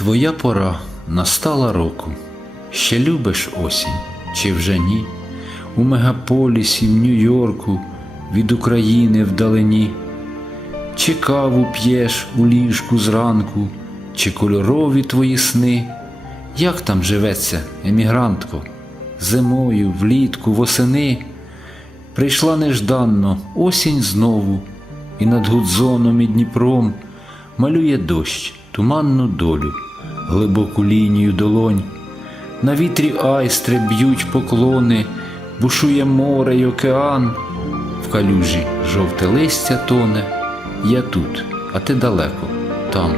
Твоя пора настала року. Ще любиш осінь, чи вже ні? У мегаполісі в Нью-Йорку, від України вдалині. Чи каву п'єш у ліжку зранку, чи кольорові твої сни? Як там живеться, емігрантко? Зимою, влітку, восени? Прийшла нежданно осінь знову, і над Гудзоном і Дніпром малює дощ, туманну долю, глибоку лінію долонь. На вітрі айстри б'ють поклони, бушує море й океан, в калюжі жовте листя тоне, я тут, а ти далеко, там.